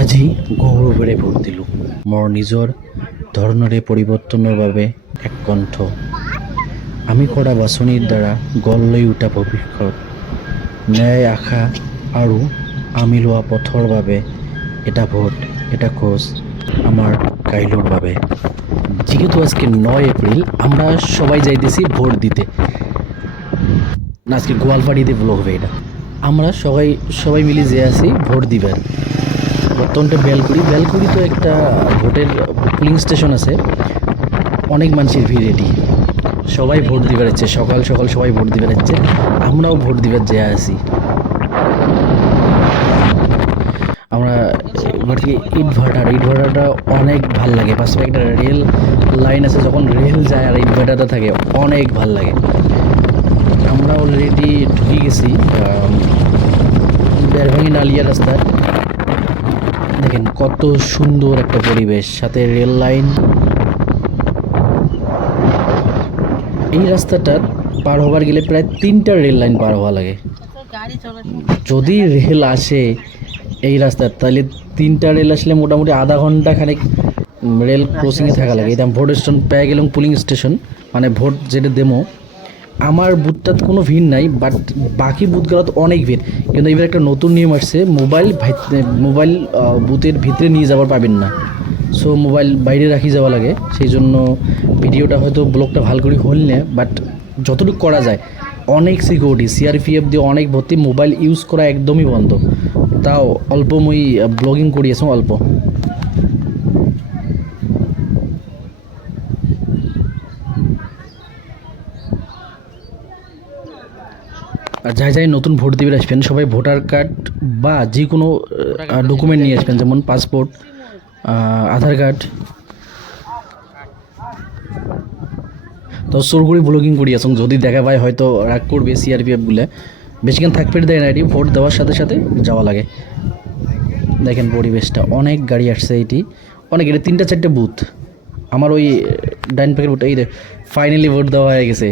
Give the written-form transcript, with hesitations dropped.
আজি গৌৰৱেৰে ভোট দিলোঁ। মোৰ নিজৰ ধৰণৰে পৰিৱৰ্তনৰ বাবে এক কণ্ঠ। আমি কৰা বাছনিৰ দ্বাৰা গঢ় লৈ উঠা ভৱিষ্যত, ন্যায়, আশা আৰু আমি লোৱা পথৰ বাবে এটা ভোট, এটা খোঁজ আমার কাইলোর বাবে। যেহেতু আজকে 9 এপ্রিল, আমরা সবাই যাইতেছি ভোট দিতে। না, আজকে গোয়ালপাড়িতে ব্লগ হবে এটা। আমরা সবাই মিলে যে আছি ভোট দিবার। বর্তমানটা বেলকুড়ি তো একটা ভোটের পুলিং স্টেশন আছে, অনেক মানুষের ভিড় এটি। সবাই ভোট দিবার যাচ্ছে, সকাল সকাল সবাই ভোট দিবার যাচ্ছে, আমরাও ভোট দিবার যে আছি। আমরা এবার থেকে ইটভাটাটা অনেক ভাল লাগে। পাশে একটা রেল লাইন আছে, যখন রেল যায় আর ইটভাটাটা থাকে অনেক ভাল লাগে। আমরা অলরেডি ঢুকে গেছি বেরভাঙি নালিয়া রাস্তায়। দেখেন কত সুন্দর একটা পরিবেশ, সাথে রেল লাইন। এই রাস্তাটা পার হবার গেলে প্রায় 3টা রেল লাইন পার হওয়া লাগে। যদি রেল আসে এই রাস্তার, তাহলে 3টা রেল আসলে মোটামুটি আধা ঘন্টা খানিক রেল ক্রসিংয়ে থাকা লাগে। এটা ভোট স্টেশন পেয়ে গেলাম, পুলিং স্টেশন, মানে ভোট যেটা দেবো। আমার বুথটাত কোনো ভিড় নাই, বাট বাকি বুথগুলো তো অনেক ভিড়। কিন্তু এবার একটা নতুন নিয়ম আসছে, মোবাইল বুথের ভিতরে নিয়ে যাবার পাবেন না। সো মোবাইল বাইরে রাখি যাওয়া লাগে। সেই জন্য ভিডিওটা হয়তো ব্লগটা ভালো করে হল না, বাট যতটুকু করা যায়। অনেক সিকিউরিটি, সিআরপিএফ দিয়ে অনেক ভর্তি, মোবাইল ইউজ করা একদমই বন্ধ। তাও অল্প মুই ব্লগিং করিয়েছি অল্প। আর যাই নতুন ভোট দিবে আসবেন, সবাই ভোটার কার্ড বা যে কোনো ডকুমেন্ট নিয়ে আসবেন, যেমন পাসপোর্ট, আধার কার্ড। তো সরগুড়ি ব্লগিং করি আসুন, যদি দেখা পায় হয়তো রাগ করবে সিআরপিএফগুলো। বেশিক্ষণ থাকতে দেয় না, এটি ভোট দেওয়ার সাথে সাথে যাওয়া লাগে। দেখেন পরিবেশটা, অনেক গাড়ি আসছে। এটি অনেক, এটা 3টা 4টে বুথ। আমার ওই ডাইন প্যাকের বুথ, এই ফাইনালি ভোট দেওয়া হয়ে গেছে।